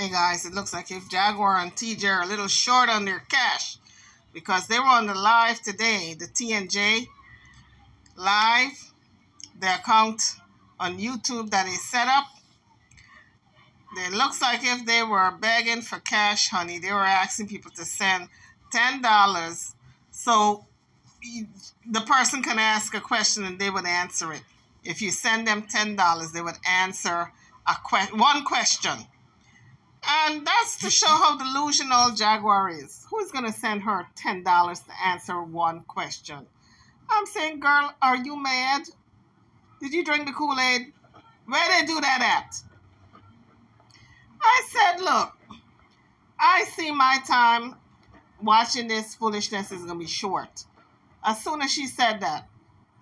Hey guys, it looks like if Jaguar and TJ are a little short on their cash because they were on the live today, the T&J live, the account on YouTube that is set up. It looks like if they were begging for cash, honey, they were asking people to send $10 so the person can ask a question and they would answer it. If you send them $10, they would answer one question. And that's to show how delusional Jaguar is. Who's going to send her $10 to answer one question? I'm saying, girl, are you mad? Did you drink the Kool-Aid? Where they do that at? I said, look, I see my time watching this foolishness is going to be short. As soon as she said that,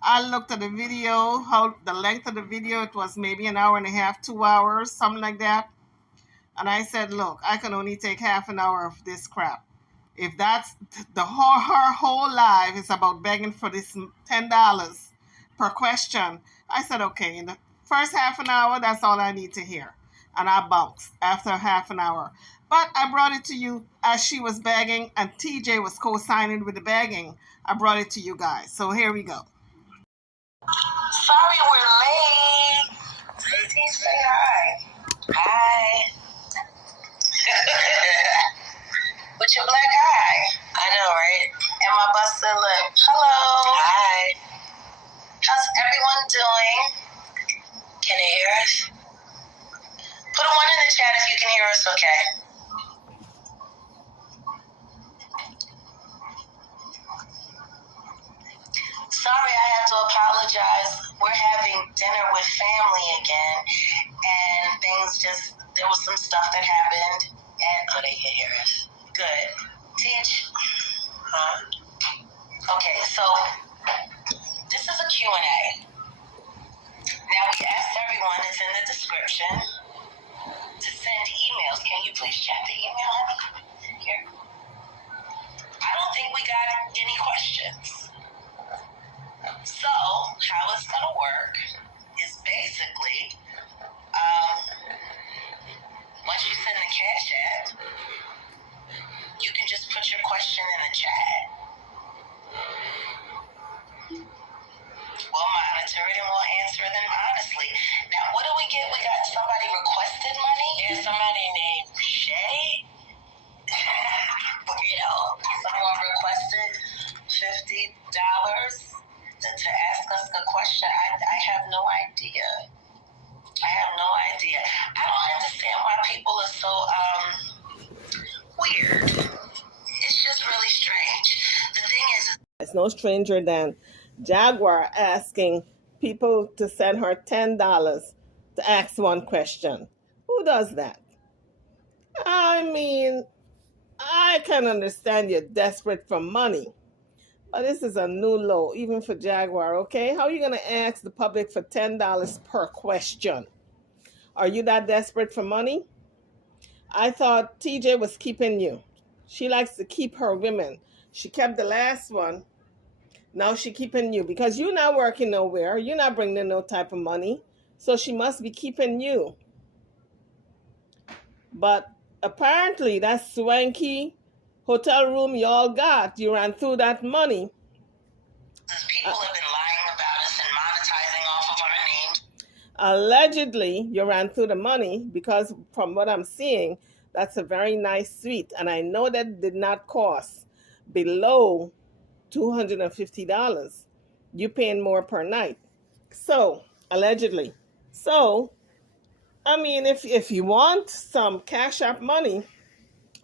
I looked at the video, how the length of the video, it was maybe an hour and a half, 2 hours, something like that. And I said, look, I can only take half an hour of this crap. If that's her whole life is about begging for this $10 per question, I said, okay, in the first half an hour, that's all I need to hear. And I bounced after half an hour. But I brought it to you as she was begging and TJ was co-signing with the begging. I brought it to you guys. So here we go. Sorry we're late. Please say hi. Hi. With your black eye. I know, right? And my busted lip. Hello. Hi. How's everyone doing? Can they hear us? Put a 1 in the chat if you can hear us, okay? Sorry, I have to apologize. We're having dinner with family again, and there was some stuff that happened, and they can hear us. Good. Teach. Huh? Okay, so this is a Q&A. Now, we asked everyone, it's in the description, to send emails. Can you please check the email, honey? Here. I don't think we got any questions. So, how it's going to work is basically, once you send the Cash App, you can just put your question in the chat. We'll monitor it and we'll answer them honestly. Now, what do we get? We got somebody requested money? There's somebody named Shay. Someone requested $50 to ask us a question. I have no idea. I don't understand why people are so weird. It's just really strange. The thing is, It's no stranger than Jaguar asking people to send her $10 to ask one question. Who does that? I mean, I can understand you're desperate for money, but this is a new low, even for Jaguar, okay? How are you going to ask the public for $10 per question? Are you that desperate for money? I thought TJ was keeping you. She likes to keep her women. She kept the last one. Now she keeping you because you're not working nowhere. You're not bringing in no type of money. So she must be keeping you. But apparently that swanky hotel room y'all got, you ran through that money. People have been lying about us and monetizing off of our names. Allegedly, you ran through the money because from what I'm seeing, that's a very nice suite. And I know that it did not cost below $250. You're paying more per night. So, allegedly. So, I mean, if you want some Cash App money,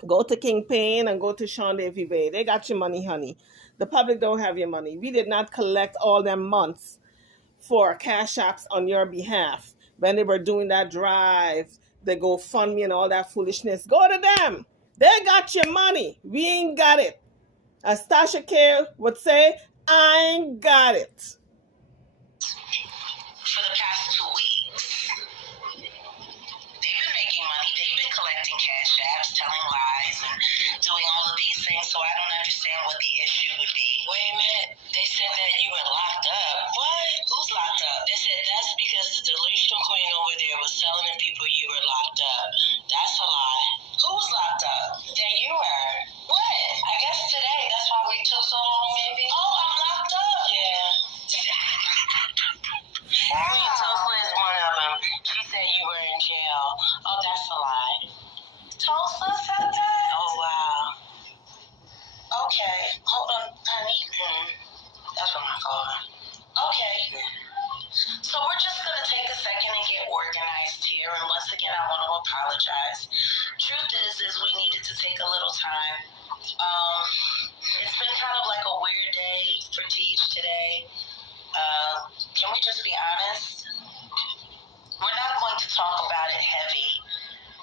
go to King Payne and go to Sean Davy Bay. They got your money, honey. The public don't have your money. We did not collect all them months for Cash Apps on your behalf. When they were doing that drive, they go fund me and all that foolishness. Go to them. They got your money. We ain't got it. As Tasha K would say, I ain't got it. For the past 2 weeks, they've been making money. They've been collecting Cash Apps, telling lies, and doing all of these things, so I don't understand what the issue would be. Wait a minute. They said that you were locked up. What? Who's locked up? They said that's because the delusional queen over there was telling the people you were locked up. That's a lie. apologize. Truth is we needed to take a little time. It's been kind of like a weird day for Teach today. Can we just be honest? We're not going to talk about it heavy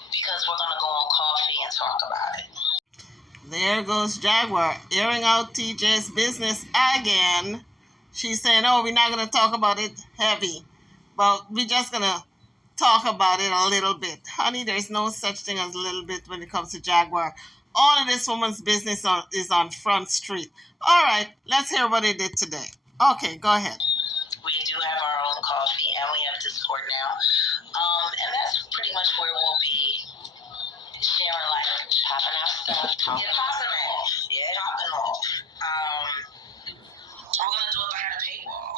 because we're going to go on coffee and talk about it. There goes Jaguar, airing out TJ's business again. She's saying, oh, we're not going to talk about it heavy, but we're just going to talk about it a little bit. Honey, there's no such thing as a little bit when it comes to Jaguar. All of this woman's business is on Front Street. All right, let's hear what they did today. Okay, go ahead. We do have our own coffee and we have Discord now. And that's pretty much where we'll be sharing, like, popping our stuff, popping off. Yeah, popping off. We're going to do it behind a paywall.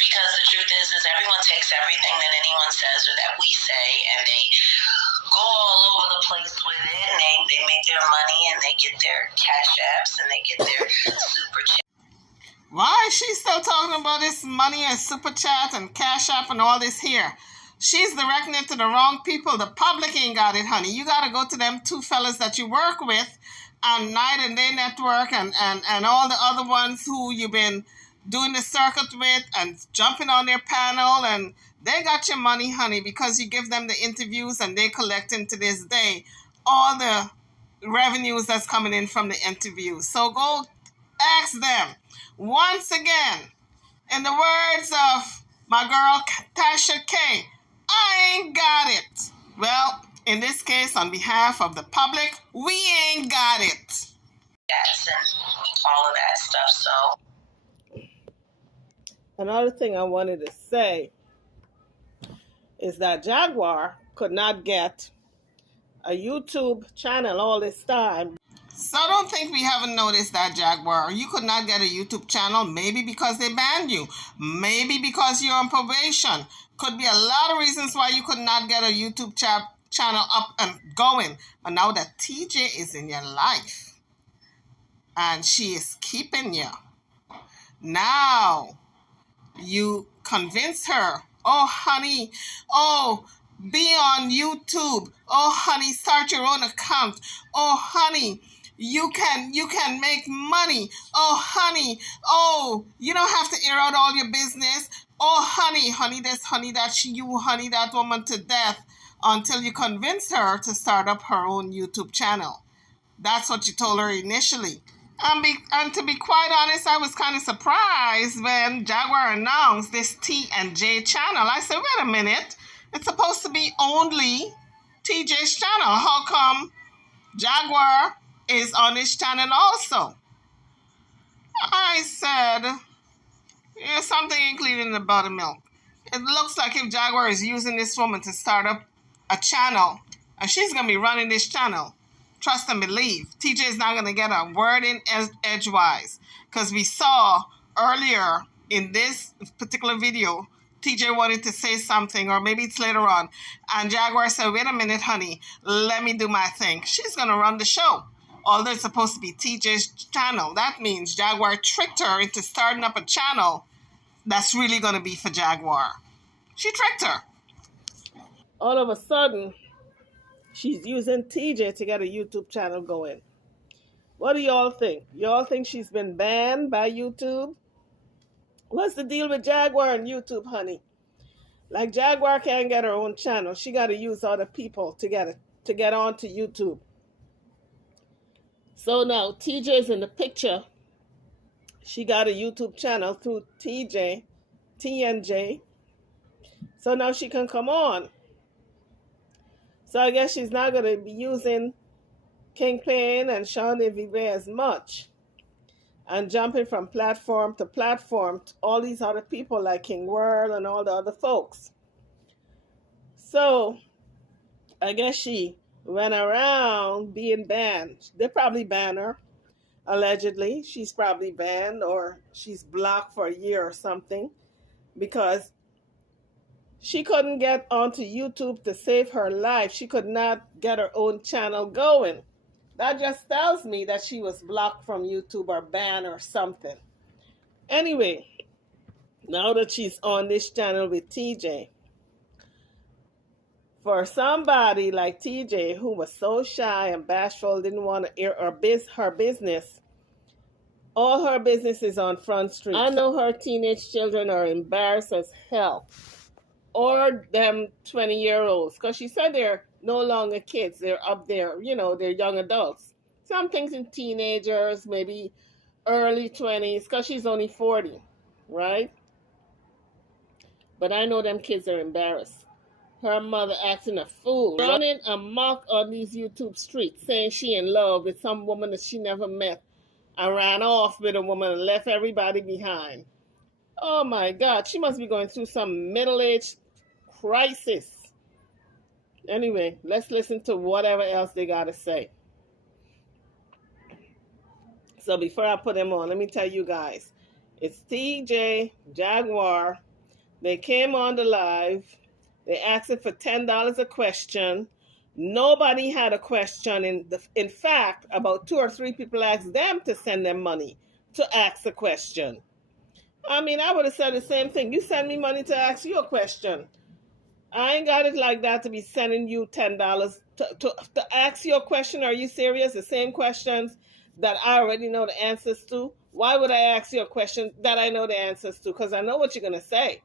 Because the truth is everyone takes everything that anyone says or that we say and they go all over the place with it and they make their money and they get their cash apps and they get their super chat. Why is she still talking about this money and super chat and cash app and all this here? She's directing it to the wrong people. The public ain't got it, honey. You got to go to them two fellas that you work with and Night and Day Network and all the other ones who you've been doing the circuit with and jumping on their panel, and they got your money, honey, because you give them the interviews and they collecting to this day all the revenues that's coming in from the interviews. So go ask them. Once again, in the words of my girl Tasha K, I ain't got it. Well, in this case, on behalf of the public, we ain't got it. Yes, and all of that stuff, so. Another thing I wanted to say is that Jaguar could not get a YouTube channel all this time. So I don't think we haven't noticed that, Jaguar. You could not get a YouTube channel, maybe because they banned you, maybe because you're on probation. Could be a lot of reasons why you could not get a YouTube channel up and going. But now that TJ is in your life and she is keeping you, now you convince her, oh, honey, oh, be on YouTube. Oh, honey, start your own account. Oh, honey, you can make money. Oh, honey, oh, you don't have to air out all your business. Oh, honey this, honey that, you honey that woman to death, until you convince her to start up her own YouTube channel. That's what you told her initially. And to be quite honest, I was kind of surprised when Jaguar announced this T&J channel. I said, wait a minute, it's supposed to be only TJ's channel. How come Jaguar is on this channel also? I said, yeah, something ain't clean in the buttermilk. It looks like if Jaguar is using this woman to start up a channel, and she's going to be running this channel, trust and believe, TJ is not going to get a word in edgewise. Because we saw earlier in this particular video, TJ wanted to say something, or maybe it's later on, and Jaguar said, wait a minute, honey, let me do my thing. She's going to run the show. Although it's supposed to be TJ's channel. That means Jaguar tricked her into starting up a channel that's really going to be for Jaguar. She tricked her. All of a sudden, she's using TJ to get a YouTube channel going. What do y'all think? Y'all think she's been banned by YouTube? What's the deal with Jaguar and YouTube, honey? Like, Jaguar can't get her own channel. She got to use other people to get onto YouTube. So now TJ's in the picture. She got a YouTube channel through T&J. So now she can come on. So I guess she's not going to be using Kingpin and Sean Vive as much. And jumping from platform to platform to all these other people like King World and all the other folks. So I guess she went around being banned. They probably banned her, allegedly. She's probably banned or she's blocked for a year or something because she couldn't get onto YouTube to save her life. She could not get her own channel going. That just tells me that she was blocked from YouTube or banned or something. Anyway, now that she's on this channel with TJ, For somebody like TJ, who was so shy and bashful, didn't want to air her business, all her business is on Front Street. I know her teenage children are embarrassed as hell. Or them 20-year-olds. Because she said they're no longer kids. They're up there. You know, they're young adults. Some thinking teenagers, maybe early 20s. Because she's only 40. Right? But I know them kids are embarrassed. Her mother acting a fool, running amok on these YouTube streets, saying she in love with some woman that she never met, and ran off with a woman and left everybody behind. Oh my God, she must be going through some middle-aged crisis. Anyway, let's listen to whatever else they got to say. So before I put them on, let me tell you guys, it's TJ, Jaguar. They came on the live. They asked it for $10 a question. Nobody had a question. In fact, about 2 or 3 people asked them to send them money to ask a question. I mean, I would have said the same thing. You send me money to ask you a question. I ain't got it like that to be sending you $10 to ask you a question. Are you serious? The same questions that I already know the answers to. Why would I ask you a question that I know the answers to? Because I know what you're going to say.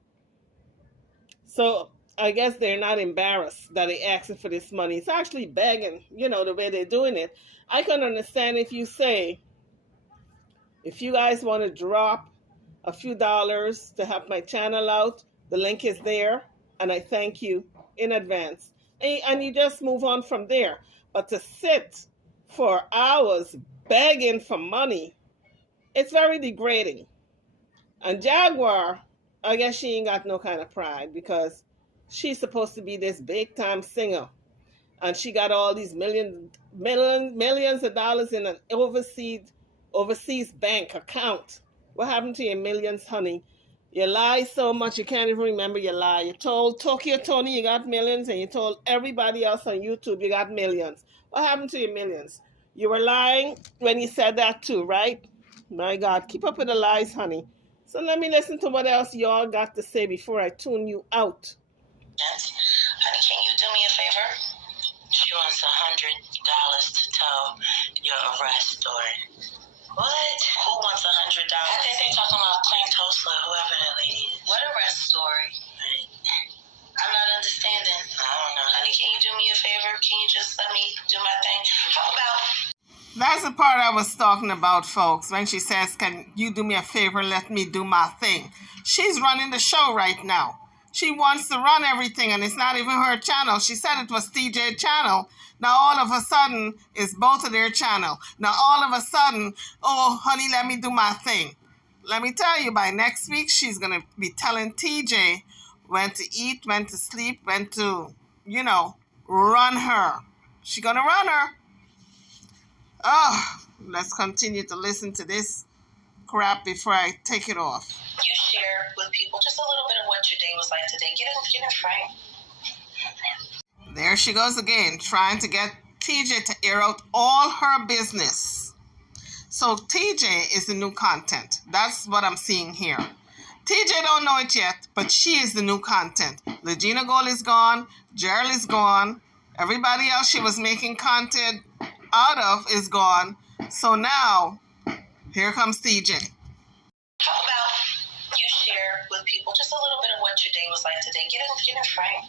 So I guess they're not embarrassed that they're asking for this money. It's actually begging, you know, the way they're doing it. I can understand if you say, if you guys want to drop a few dollars to help my channel out, the link is there, and I thank you in advance. And you just move on from there. But to sit for hours begging for money, it's very degrading. And Jaguar, I guess she ain't got no kind of pride, because she's supposed to be this big-time singer. And she got all these millions of dollars in an overseas bank account. What happened to your millions, honey? You lie so much you can't even remember your lie. You told Tokyo Tony you got millions, and you told everybody else on YouTube you got millions. What happened to your millions? You were lying when you said that too, right? My God, keep up with the lies, honey. So let me listen to what else y'all got to say before I tune you out. Honey, can you do me a favor? She wants $100 to tell your arrest story. What? Who wants $100? I think they're talking about Queen Tulsa, whoever that lady is. What arrest story? Right. I'm not understanding. I don't know. Honey, can you do me a favor? Can you just let me do my thing? How about... That's the part I was talking about, folks, when she says, can you do me a favor, let me do my thing. She's running the show right now. She wants to run everything, and it's not even her channel. She said it was TJ's channel. Now all of a sudden, it's both of their channel. Now all of a sudden, oh, honey, let me do my thing. Let me tell you, by next week, she's going to be telling TJ when to eat, when to sleep, when to, you know, run her. She's going to run her. Oh, let's continue to listen to this crap before I take it off. You share with people just a little bit of what your day was like today. Get in frame. There she goes again, trying to get TJ to air out all her business. So TJ is the new content. That's what I'm seeing here. TJ don't know it yet, but she is the new content. Legina Gold is gone. Gerald is gone. Everybody else she was making content out of is gone. So now, here comes TJ. How about you share with people just a little bit of what your day was like today? Get in frame.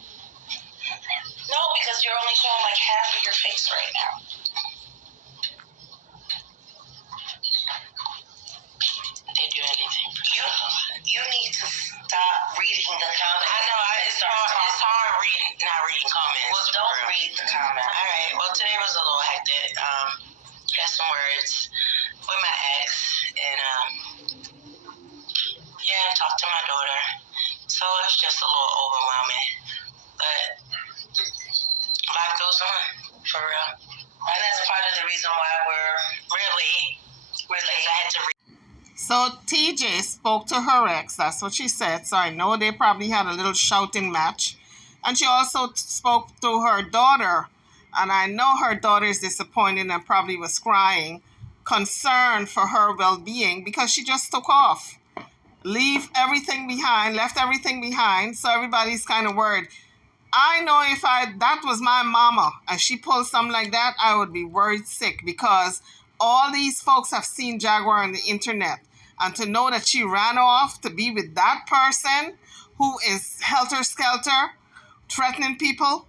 No, because you're only showing like half of your face right now. They do anything for you. You need to stop reading the comments. I know, it's hard not reading comments. Well, don't read the comments. All right. Well, today was a little hectic. Had some words with my ex, and yeah, talked to my daughter. So it was just a little overwhelming, but life goes on, for real. And that's part of the reason why we're late. I had to So TJ spoke to her ex. That's what she said. So I know they probably had a little shouting match. And she also spoke to her daughter. And I know her daughter is disappointed and probably was crying, concerned for her well-being, because she just took off. Left everything behind. So everybody's kind of worried. I know if that was my mama and she pulled something like that, I would be worried sick, because all these folks have seen Jaguar on the internet. And to know that she ran off to be with that person who is helter-skelter, threatening people,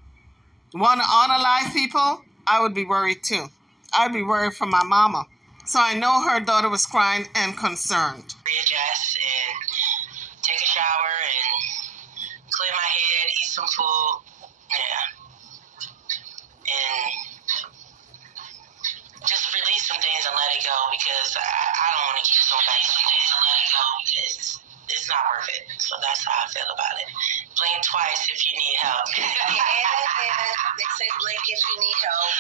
want to unalive people, I would be worried too. I'd be worried for my mama. So I know her daughter was crying and concerned. Readjust and take a shower and clear my head, eat some food, yeah, and just release some things and let it go, because I don't want to keep so many things and let it go, because it's not worth it. So that's how I feel about it. Blink twice if you need help. Yeah, they say blink if you need help.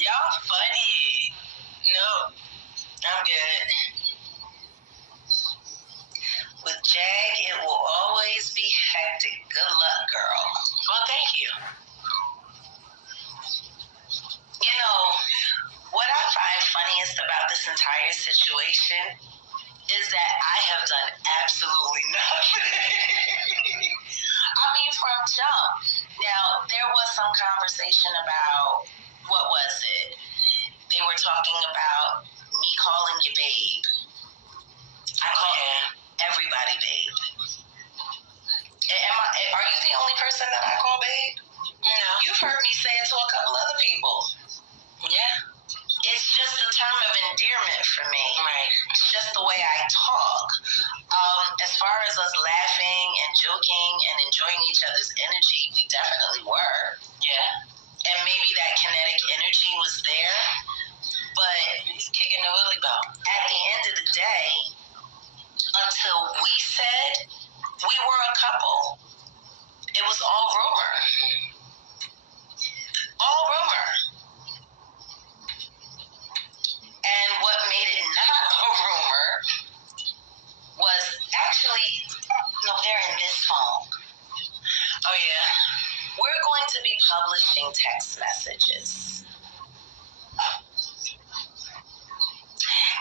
Y'all funny. No, I'm good. With Jag, it will always be hectic. Good luck, girl. Well, thank you. You know, what I find funniest about this entire situation is that I have done absolutely nothing. I mean, from jump. Now, there was some conversation about, what was it? They were talking about me calling you babe. I call everybody babe. Are you the only person that I call babe? No. You've heard me say it to a couple other people. Yeah. It's just a term of endearment for me. Right. It's just the way I talk. As far as us laughing and joking and enjoying each other's energy, we definitely were. Yeah. And maybe that kinetic energy was there, but he's kicking the willy ball. At the end of the day, until we said we were a couple, it was all rumor. All rumor. And what made it not a rumor was actually, no, they're in this phone. Oh, yeah. We're going to be publishing text messages.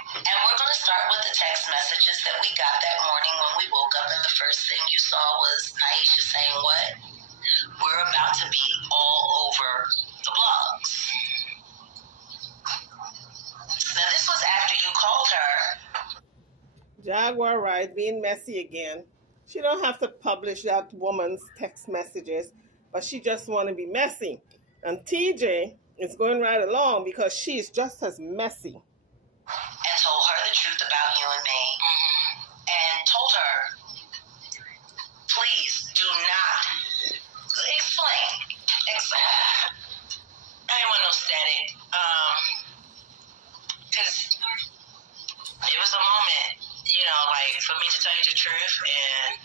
And we're going to start with the text messages that we got that morning when we woke up, and the first thing you saw was Naisha saying what? We're about to be all over the blogs. Now, this was after you called her. Jaguar, right, being messy again. She don't have to publish that woman's text messages, but she just want to be messy. And TJ is going right along because she's just as messy. And told her the truth about you and me. And told her, please do not explain. I didn't want no static. Because it was a moment, you know, like for me to tell you the truth and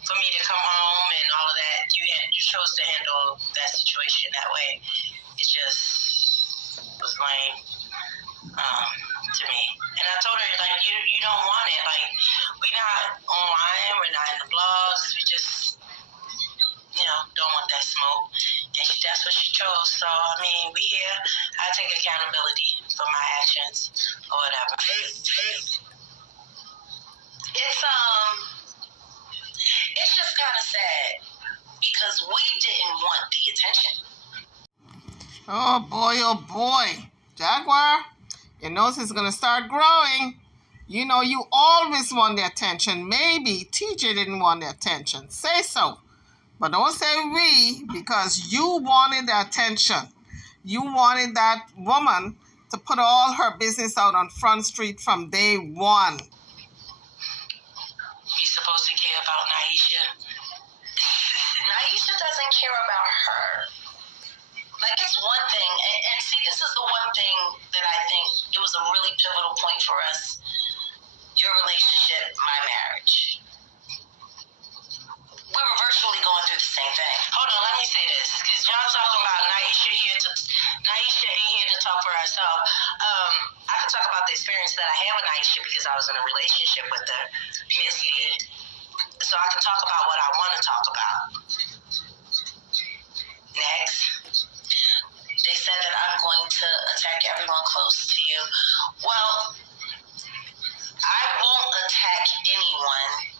for me to come home and all of that. You chose to handle that situation that way. It just was lame to me. And I told her, like, you don't want it. Like, we're not online, we're not in the blogs, we just, you know, don't want that smoke. And that's what she chose. So, I mean, we here. I take accountability for my actions or whatever. It's just kind of sad because we didn't want the attention. Oh boy. Jaguar, your nose is going to start growing. You know, you always want the attention. Maybe TJ didn't want the attention. Say so. But don't say we, because you wanted the attention. You wanted that woman to put all her business out on Front Street from day one. You supposed to care about Naisha? Naisha doesn't care about her. Like, it's one thing, and see, this is the one thing that I think it was a really pivotal point for us. Your relationship, my marriage. We were virtually going through the same thing. Hold on, let me say this, because y'all talking about Naisha ain't here to talk for herself. I can talk about the experience that I had with Naisha because I was in a relationship with her, so I can talk about what I want to talk about. Next, they said that I'm going to attack everyone close to you. Well, I won't attack anyone.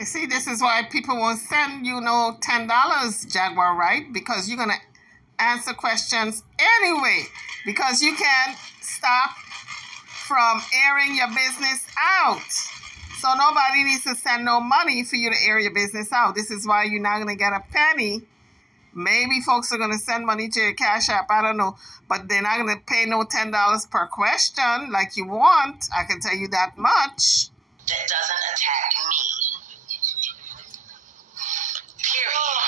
You See, this is why people won't send you no $10, Jaguar, right? Because you're going to answer questions anyway. Because you can't stop from airing your business out. So nobody needs to send no money for you to air your business out. This is why you're not going to get a penny. Maybe folks are going to send money to your Cash App. I don't know. But they're not going to pay no $10 per question like you want. I can tell you that much. That doesn't attack me. Period.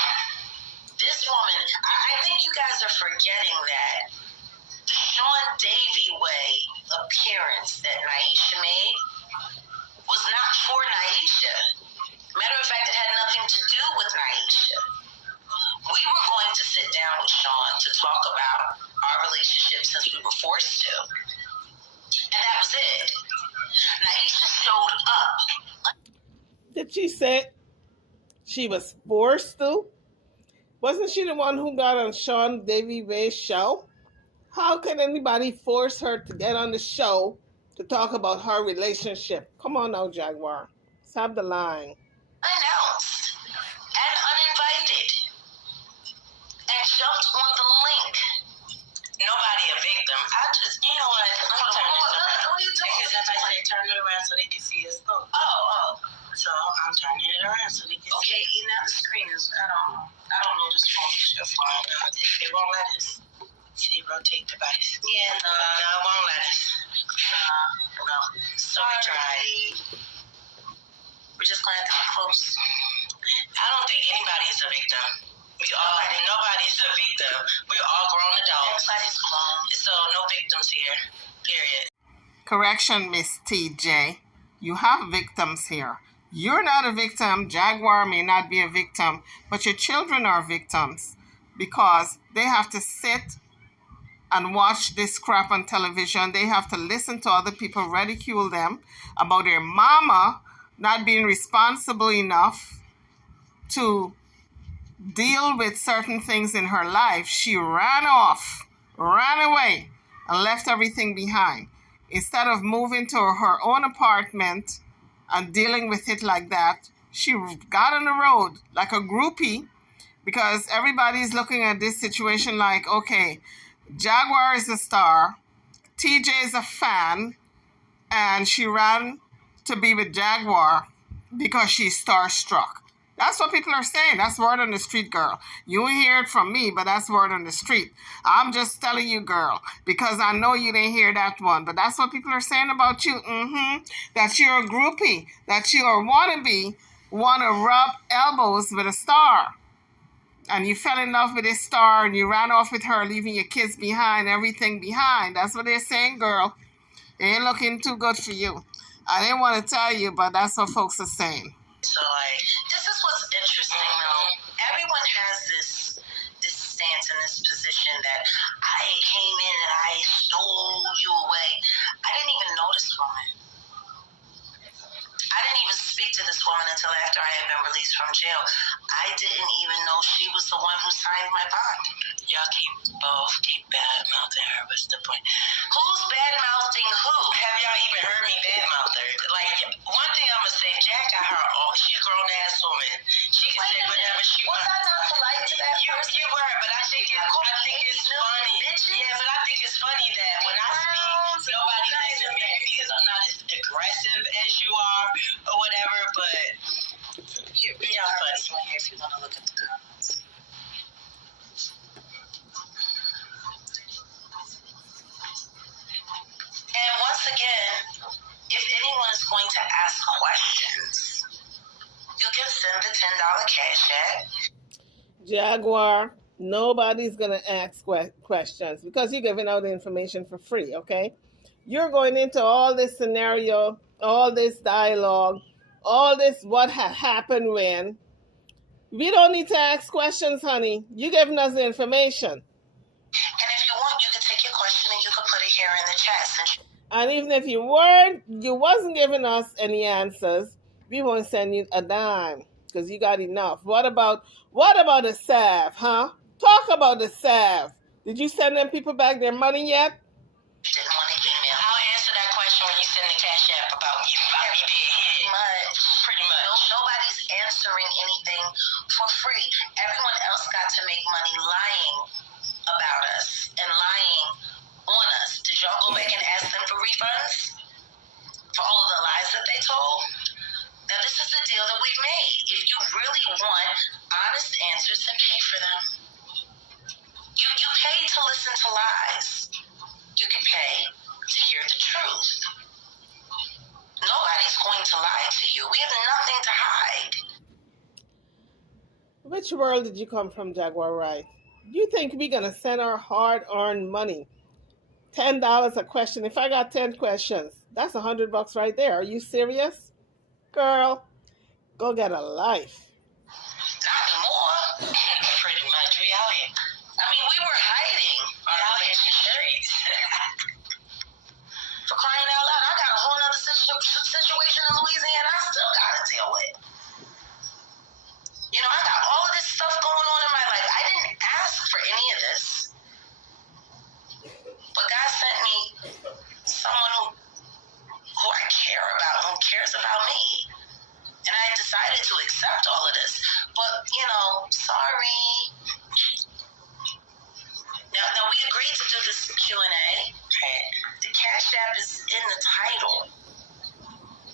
This woman, I think you guys are forgetting that the Sean Davy way appearance that Naisha made was not for Naisha. Matter of fact, it had nothing to do with Naisha. We were going to sit down with Sean to talk about our relationship since we were forced to. And that was it. Naisha showed up. Did she say she was forced to? Wasn't she the one who got on Sean Davy Ray's show? How can anybody force her to get on the show to talk about her relationship? Come on now, Jaguar. Stop the lying. Announced and uninvited and jumped on the link. Nobody a victim. I just, you know what? What are you doing? Because if I say turn it around so they can see us both. Oh. So I'm turning it around so they can see. Okay, you know the screen is. I don't know this phone. Your phone. It won't let us. See, rotate device. Yeah, no, it won't let us. No. So we tried. We're just glad to be close. I don't think anybody is a victim. Nobody's a victim. We're all grown adults. Everybody's grown. So no victims here. Period. Correction, Miss TJ. You have victims here. You're not a victim. Jaguar may not be a victim, but your children are victims because they have to sit and watch this crap on television. They have to listen to other people ridicule them about their mama not being responsible enough to deal with certain things in her life. She ran away, and left everything behind. Instead of moving to her own apartment and dealing with it like that, she got on the road like a groupie because everybody's looking at this situation like, okay, Jaguar is a star, TJ is a fan, and she ran to be with Jaguar because she's starstruck. That's what people are saying. That's word on the street, girl. You won't hear it from me, but that's word on the street. I'm just telling you, girl, because I know you didn't hear that one. But that's what people are saying about you. That you're a groupie. That you're a wannabe. Want to rub elbows with a star. And you fell in love with this star and you ran off with her, leaving your kids behind, everything behind. That's what they're saying, girl. It ain't looking too good for you. I didn't want to tell you, but that's what folks are saying. So, this is what's interesting, though. Everyone has this stance in this position that I came in and I stole you away. I didn't even know this woman. I didn't even speak to this woman until after I had been released from jail. I didn't even know she was the one who signed my bond. Y'all keep bad-mouthing her. What's the point? Who's bad-mouthing who? Have y'all even heard me bad-mouth her? One thing I'm going to say, Jack got her own. She's a grown-ass woman. She can say whatever she wants. Was I not polite to that person? You were, but I think it's funny. Yeah, but I think it's funny that when I speak, nobody listens to me because I'm not as aggressive as you are or whatever, but y'all funny if you want to look at the comments. And once again, if anyone is going to ask questions, you can send the $10 cash app. Jaguar, nobody's going to ask questions because you're giving out the information for free, okay? You're going into all this scenario, all this dialogue, all this what happened when. We don't need to ask questions, honey. You're giving us the information. And if you want, you can take your question and you can put it here in the chat. And even if you wasn't giving us any answers, we won't send you a dime because you got enough. What about the salve, huh? Talk about the salve. Did you send them people back their money yet? You didn't want to email. I'll answer that question when you send the cash app about me being hit. Pretty much. Nobody's for free. Everyone else got to make money lying about us and lying on us. Did y'all go back and ask them for refunds for all of the lies that they told? Now, this is the deal that we've made. If you really want honest answers, then pay for them. You pay to listen to lies. You can pay to hear the truth. Nobody's going to lie to you. We have nothing to hide. Which world did you come from, Jaguar Wright? You think we're going to send our hard-earned money? $10 a question. If I got 10 questions, that's $100 right there. Are you serious? Girl, go get a life. Not anymore. Pretty much. We out here. I mean, we were hiding out here in the streets. For crying out loud, I got a whole other situation in Louisiana I still got to deal with. You know, I got all of this stuff going on in my life. I didn't ask for any of this. But God sent me someone who I care about, who cares about me. And I decided to accept all of this. But, you know, sorry. Now we agreed to do this Q&A. The Cash App is in the title.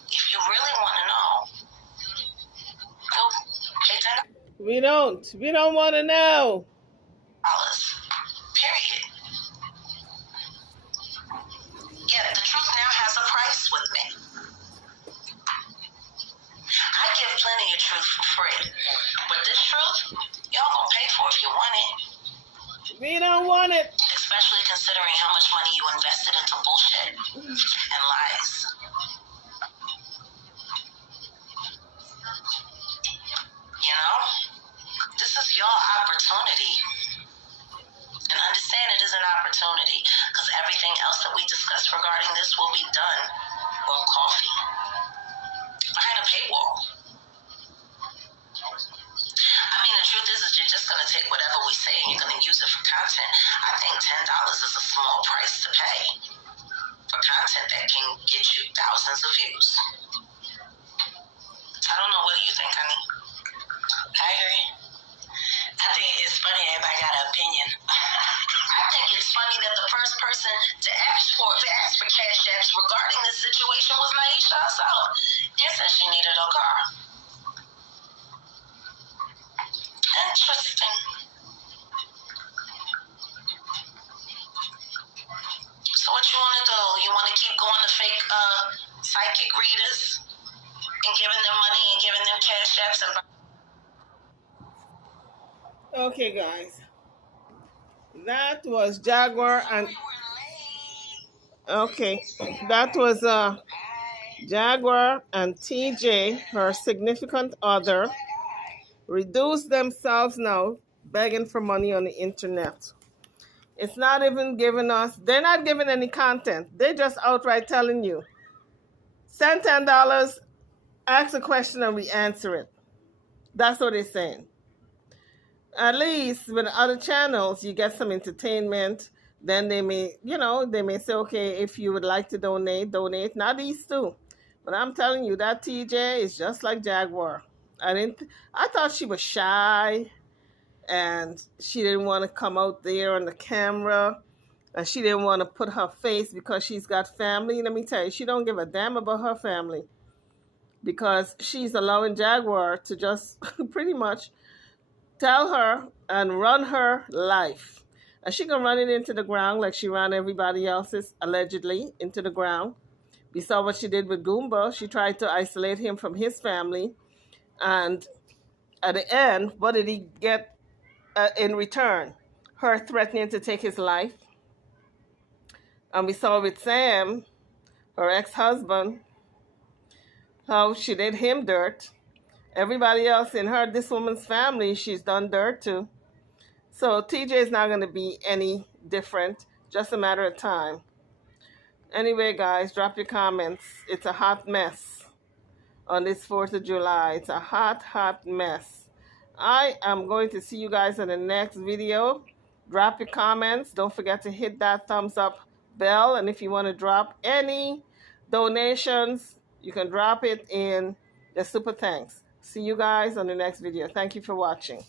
If you really want to know, go pay $10. We don't want to know. Period. Yeah, the truth now has a price with me. I give plenty of truth for free. But this truth, y'all gonna pay for if you want it. We don't want it. Especially considering how much money you invested into bullshit and lies. You know? This is your opportunity. And understand it is an opportunity, because everything else that we discuss regarding this will be done on coffee, behind a paywall. I mean, the truth is you're just going to take whatever we say and you're going to use it for content. I think $10 is a small price to pay for content that can get you thousands of views. I don't know. What do you think, honey? I agree. I think it's funny everybody got an opinion. I think it's funny that the first person to ask for cash apps regarding this situation was Naisha herself, and said she needed a car. Interesting. So what you want to do? You want to keep going to fake psychic readers and giving them money and giving them cash apps and... Okay, guys. That was Jaguar and... Okay. That was Jaguar and TJ, her significant other, reduced themselves now, begging for money on the internet. It's not even giving us... They're not giving any content. They're just outright telling you, send $10, ask a question, and we answer it. That's what they're saying. At least with other channels, you get some entertainment. Then they may, they may say, okay, if you would like to donate. Not these two. But I'm telling you, that TJ is just like Jaguar. I thought she was shy, and she didn't want to come out there on the camera, and she didn't want to put her face because she's got family. Let me tell you, she don't give a damn about her family, because she's allowing Jaguar to just pretty much tell her and run her life. And she can run it into the ground like she ran everybody else's, allegedly, into the ground. We saw what she did with Goomba. She tried to isolate him from his family. And at the end, what did he get in return? Her threatening to take his life. And we saw with Sam, her ex-husband, how she did him dirt. Everybody else in this woman's family, she's done dirt to. So TJ is not going to be any different. Just a matter of time. Anyway, guys, drop your comments. It's a hot mess on this 4th of July. It's a hot, hot mess. I am going to see you guys in the next video. Drop your comments. Don't forget to hit that thumbs up bell. And if you want to drop any donations, you can drop it in the super thanks. See you guys on the next video. Thank you for watching.